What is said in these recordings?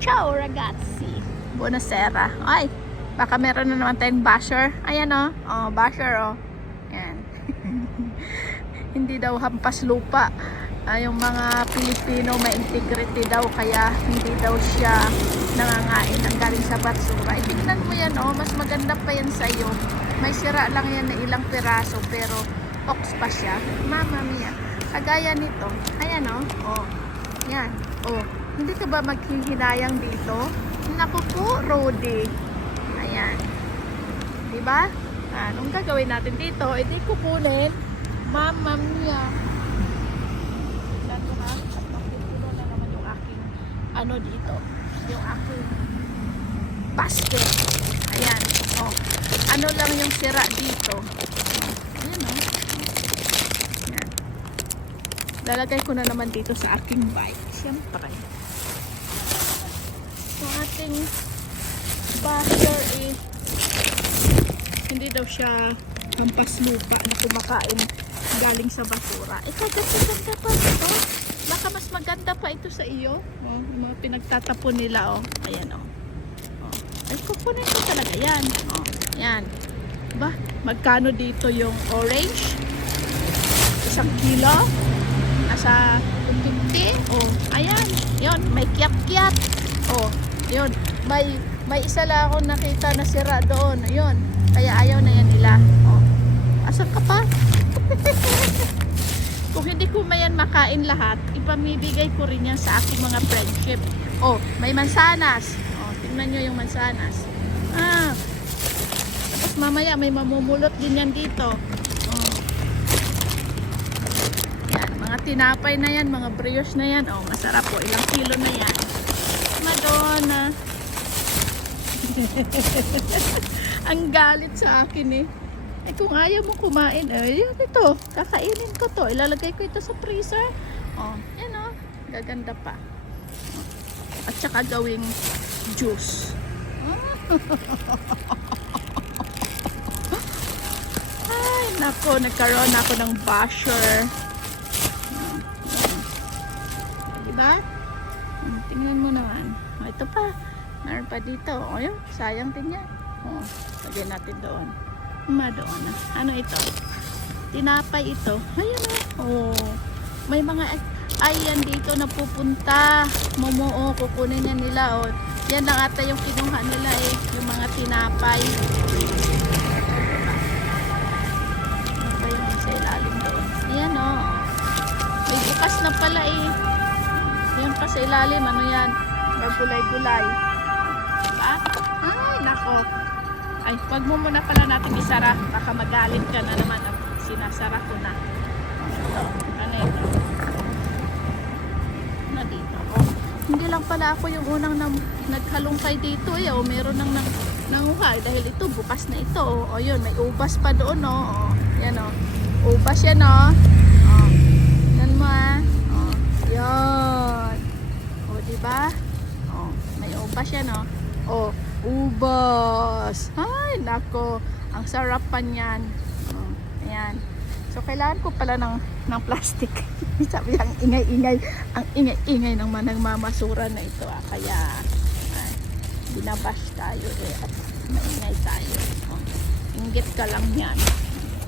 Ciao ragazzi. Buonasera. Ay, baka meron na naman tayong basher. Ayan o. Oh, basher o. Ayan. Hindi daw hampas lupa. Yung mga Pilipino may integrity daw, kaya hindi daw siya nangangain ng galing sa basura. Tingnan mo yan o. Mas maganda pa yan sa'yo. May sira lang yan na ilang piraso, pero ox pa siya. Mama mia. Kagaya nito. Ayan o. Oh. Yan. Oh. Hindi ka ba maghihinayang dito? Naku po, Rodi. Ayan. Diba? Anong gagawin natin dito? E di kukunin. Mama mia. Saan ko ha? At nakukulo na naman yung aking ano dito. Yung aking basket. Ayan. Oh. Ano lang yung sira dito. Ayan o. Ayan. Lalagay ko na naman dito sa aking bike. Siyempre. Yung ating basher hindi daw siya hampas lupa na kumakain galing sa basura. Kaganda pa ito. Baka mas maganda pa ito sa iyo. Oh, yung mga pinagtatapon nila. Oh. Ayan o. Oh. Ay, kukunin ko talaga yan. Oh. Yan. Ba? Magkano dito yung orange? 1 kilo? Nasa 50? Oh, ayan. Yon, may kiyat-kiyat. Oh, yun. May isa lang ako nakita na sira doon. Ayun. Kaya ayaw na yan nila. Oh. Asan ka pa? Kung hindi ko mayan makain lahat, ipamibigay ko rin yan sa aking mga friendship. Oh, may mansanas. Oh, tingnan nyo yung mansanas. Tapos mamaya may mamumulot din yan dito. Oh. Yan, mga tinapay na yan, mga brioche na yan. Oh, masarap po. Ilang kilo na yan. Madonna. Ang galit sa akin eh. Eh kung ayaw mo kumain, yan ito. Kakainin ko to. Ilalagay ko ito sa freezer. Oh, yan oh. Gaganda pa. At saka gawing juice. Ay, nako. Nagkaroon ako ng basher. Diba? Tingnan mo naman. Oh, ito pa. Meron pa dito. O yun, sayang din yan. O, lagyan natin doon. Doon na. Ano ito? Tinapay ito. Ayan o. Oh, may mga ayan dito na pupunta. Momo, o, kukunin yan nila. O, yan lang ata yung kinuha nila eh. Yung mga tinapay. Ano pa yung sa ilalim doon? Ayan o. May bukas na pala eh. Yan pa sa ilalim. Ano yan? Gulay-gulay. Diba? Ay, nako. Ay, wag mo muna pala natin isara. Baka magalit ka na naman. Sinasara ko na. Ito. Ano ito? Na dito. Oh. Hindi lang pala ako yung unang naghalungkay dito. Eh. Oh, meron nang nanguhay. Dahil ito, bukas na ito. Oh, oh yun. May ubas pa doon. Oh. Oh. Yan oh. Ubas yan oh. Oh. Yan mo ah. Oh. Yan. Oh, diba? Oh. May ubas yan oh. Oh, ubas. Ay, nako. Ang sarap pa niyan. Oh, ayan. So, kailangan ko pala ng plastic. Sabi ang ingay-ingay. Ang ingay-ingay ng nagmamasura na ito. Kaya, binabash tayo eh. At maingay tayo. Oh, inggit ka lang yan.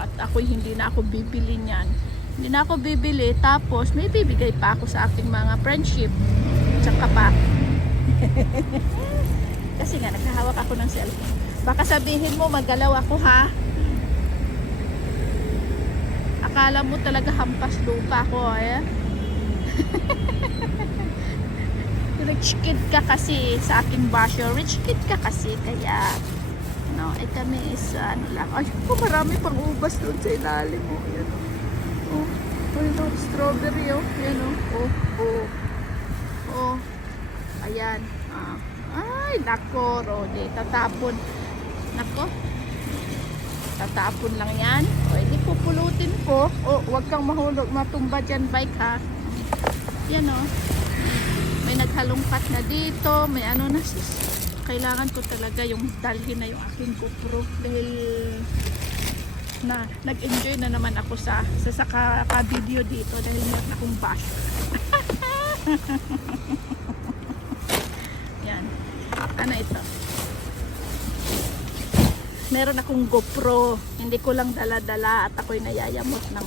At ako'y hindi na ako bibili niyan. Hindi na ako bibili. Tapos, may bibigay pa ako sa aking mga friendship. Tsaka pa. Kasi nga, nakahawak ako ng cellphone. Baka sabihin mo, magalaw ako ha. Akala mo talaga hampas lupa ako eh. Rich kid ka kasi sa aking basher. Rich kid ka kasi. Kaya, no, eh kami is, ano lang. Ay, marami pang ubas doon sa ilalim mo. Yan o. Oh, oh, strawberry oh. Yan o. Oh, oh. Oh. Ayan. Ay, nako, Rodi. Tatapon. Nako. Tatapon lang yan. O, hindi pupulutin ko. O, huwag kang mahulog, matumba dyan, bike, ha. Yan, o. May naghalungkat na dito. May ano na, sis. Kailangan ko talaga yung dalhin na yung aking GoPro. Dahil nag-enjoy na naman ako sa ka-video dito. Dahil meron akong bash. Ano ito? Meron akong GoPro. Hindi ko lang dala-dala at ako'y nayayamot ng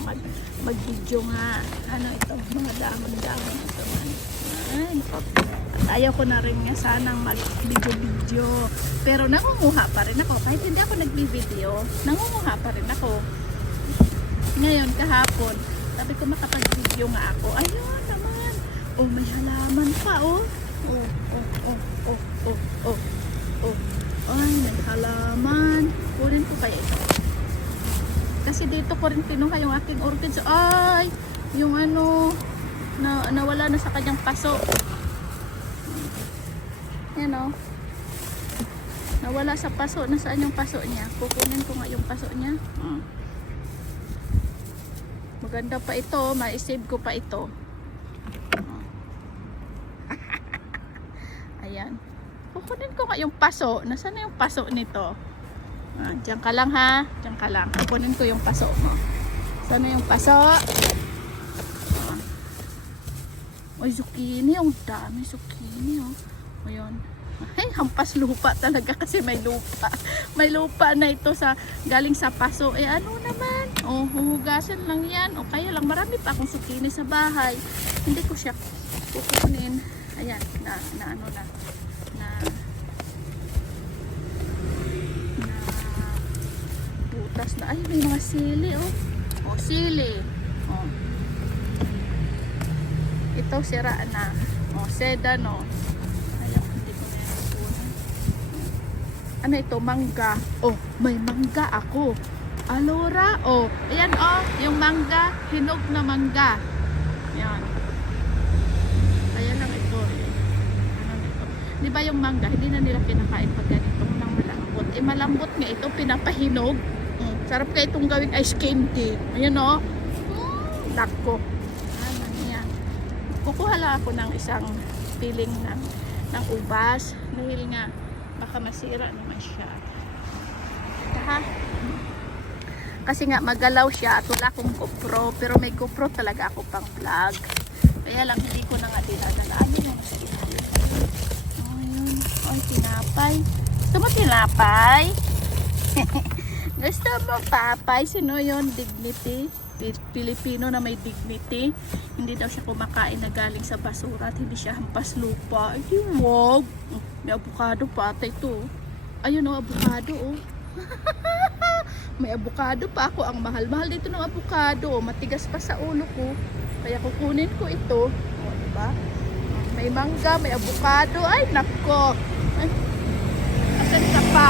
mag-video nga. Ano ito? Mga damon-damon ito. Ay, at ayaw ko na rin nga sanang mag-video-video. Pero nangunguha pa rin ako. Kahit hindi ako nag-video, nangunguha pa rin ako. Ngayon, kahapon, sabi ko makapag-video nga ako. Ayun naman. Oh, may halaman pa, oh. Oh. Ay, may halaman. Kunin ko kaya ito. Kasi dito ko rin pinuha yung aking orchids. Ay, yung ano, nawala na sa kanyang paso. Yan o. Nawala sa paso. Nasaan yung paso niya? Kukunin ko nga yung paso niya. Maganda pa ito. Ma-save ko pa ito. Ayan. Kukunin ko nga yung paso. Nasaan na yung paso nito? Diyan ka lang ha. Diyan ka lang. Kukunin ko yung paso mo. Saan na yung paso? Ay, zucchini. Ang dami zucchini. Oh. Ayun. Ay, hampas lupa talaga kasi may lupa. May lupa na ito sa galing sa paso. Eh, ano naman? Oh, huhugasan lang yan. O kaya lang, marami pa akong zucchini sa bahay. Hindi ko siya kukunin. Ayan, na butas na. Ay, may mga sili, oh. Oh, sili. Oh. Ito, sira na. Oh, sedan, oh. Ayaw, hindi ko na kukunin. Ano ito? Mangga. Oh, may mangga ako. Alora, oh. Ayan, oh. Yung mangga, hinog na mangga. Ayan. Ayan lang ito. Di ba yung mangga, hindi na nila kinakain pag ganito ng malambot. Eh malambot nga ito, pinapahinog. Sarap kaya itong gawing ice candy. Ayan o. Lako. Ano yan. Kukuha lang ako ng isang piling ng ubas. Dahil nga, baka masira naman siya. Ha? Kasi nga magalaw siya at wala akong GoPro. Pero may GoPro talaga ako pang vlog. Kaya lang hindi ko na nga dinadalaan yung mga sinabi. Ay, tinapay. Gusto mo tinapay? Gusto mo papay? Sino yun? Dignity. Pilipino na may dignity. Hindi daw siya kumakain na galing sa basura at hindi siya hampas lupa. Ay, wag. May avocado pa ata ito. Ayun o, avocado o. May avocado pa ako. Ang mahal-mahal dito ng avocado. Matigas pa sa ulo ko. Kaya kukunin ko ito. O, diba? May mangga, may avocado. Ay, nako. Ay, asan ka pa?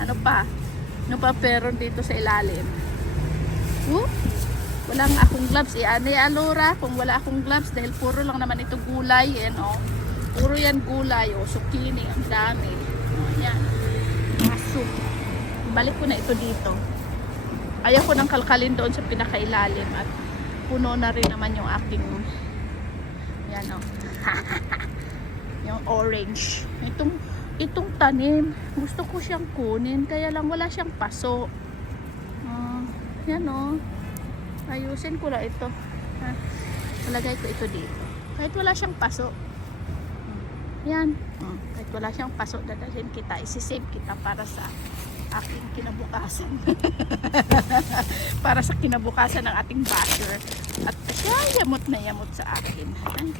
Ano pa? Ano pa pero dito sa ilalim? Wala nga akong gloves. Ano yung alura? Kung wala akong gloves, dahil puro lang naman ito gulay. Yan, oh. Puro yan gulay. Oh. Zucchini. Ang dami. Oh, yan. Aso. Balik ko na ito dito. Ayaw ko nang kalkalin doon sa pinakailalim. At puno na rin naman yung aking yan o. Yung orange. Itong tanim. Gusto ko siyang kunin. Kaya lang wala siyang paso. Yan o. Ayusin ko lang ito. Palagay ko ito dito. Kahit wala siyang paso. Yan. Kahit wala siyang paso, dadalhin kita. Isisave kita para sa aking kinabukasan. Para sa kinabukasan ng ating basher. At siya yamot na yamot sa akin. Ay,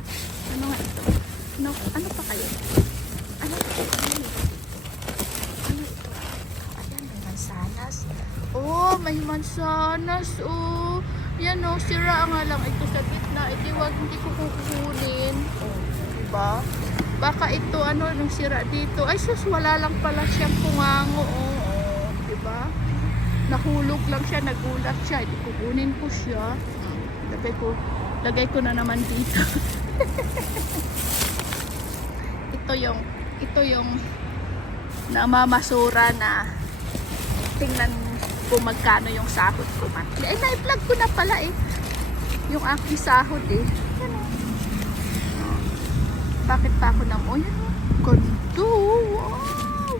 ano nga ito? Ano pa kayo? Ano ito? Ano ito? Ayan, may mansanas. Oh, may mansanas. Oh, yan oh, sira nga lang ito sa gitna. Hindi ko kukunin. Oh, diba? Baka ito, ano, nung sira dito. Ay, sus, wala lang pala siyang pungango. Oh, diba? Nahulog lang siya, nagulat siya. Kukunin ko siya. Lagay ko na naman dito. ito yung namamasura na tingnan ko magkano yung sahod ko man. Ay, na-vlog ko na pala eh. Yung aking sahod eh. Ano? Bakit pa ako nang yan? Ganto. Wow!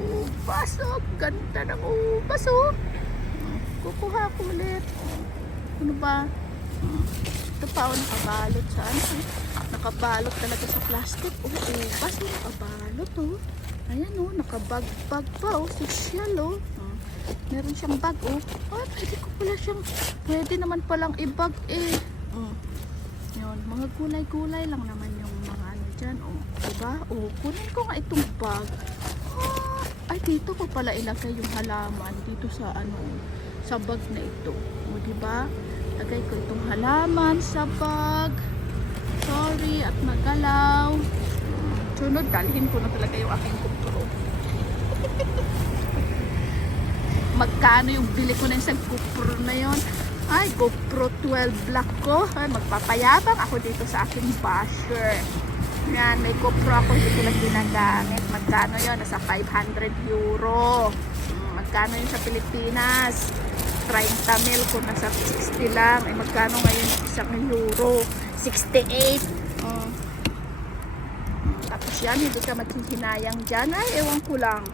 Ubas oh. Ganda ng ubas oh. Kukuha ko ulit. Ano ba? Ito pa ako nakabalot sa ano. nakabalot talaga sa plastic. Oh, ubas. Oh, nakabalot oh. Ayan oh, nakabag-bag pa oh. Social oh. Meron siyang bag oh. Ah, pwede naman palang i-bag eh. Yun, mga gulay-gulay lang naman yung mga ano dyan oh. Diba? Oh, kunin ko nga itong bag. Ah, ay, dito ko pala ilagay yung halaman dito sa ano, sa bag na ito. O, diba? Lagay ko itong halaman sa bag. Sorry at magalaw. Sunod, dalhin ko na talaga yung aking GoPro. Magkano yung bili ko na yung sa GoPro na yon? Ay, GoPro 12 Black ko. Ay, magpapayabang ako dito sa aking basher. Yan, may GoPro ako, hindi ko lang ginagamit. Magkano yon? Nasa 500 euro. Magkano yun sa Pilipinas? 30 mil kung nasa 60 lang. Ay, magkano ngayon isang euro? 68. Tapos yan, hindi ka maghihinayang dyan. Ay, ewan ko lang.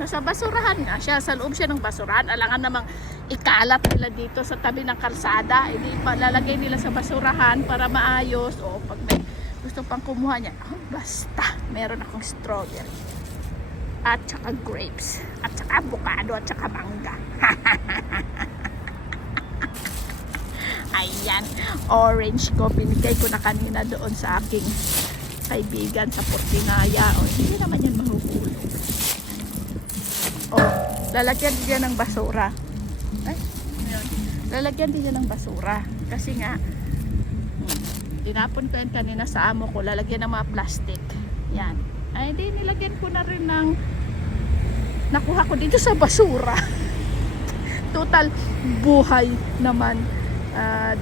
Nasa basurahan nga siya. Sa loob siya ng basurahan. Alangan namang ikalat nila dito sa tabi ng kalsada. Hindi palalagay nila sa basurahan para maayos. O pag may gusto pang kumuha niya, oh, basta. Meron akong strawberry. At saka grapes. At saka avocado. At saka mangga. Ayan. Orange ko. Binigay ko na kanina doon sa aking kaibigan sa Portinaya. O, hindi naman yan mahuhulog. O, lalagyan din ng basura. Ay, yun. Lalagyan din ng basura. Kasi nga, tinapon ko yan kanina sa amo ko. Lalagyan ng mga plastic. Yan. Ay, di, nilagyan ko na rin ng nakuha ko dito sa basura. Total buhay naman.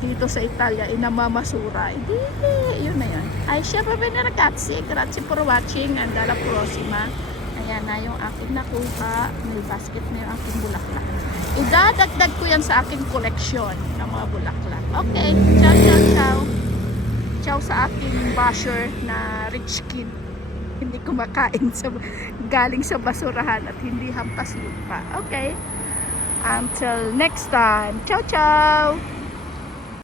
Dito sa Italia inamamasura. Hindi, yun na yun. Ay, syempre ragazzi, grazie for watching and alla prossima. Ayan na yung aking nakuha. May basket na yung aking bulaklak. Idadagdag ko yan sa aking koleksyon ng mga bulaklak. Okay, ciao, ciao, ciao. Ciao sa aking basher na rich kid. Hindi kumakain sa, galing sa basurahan at hindi hampas lupa. Okay, until next time. Ciao, ciao.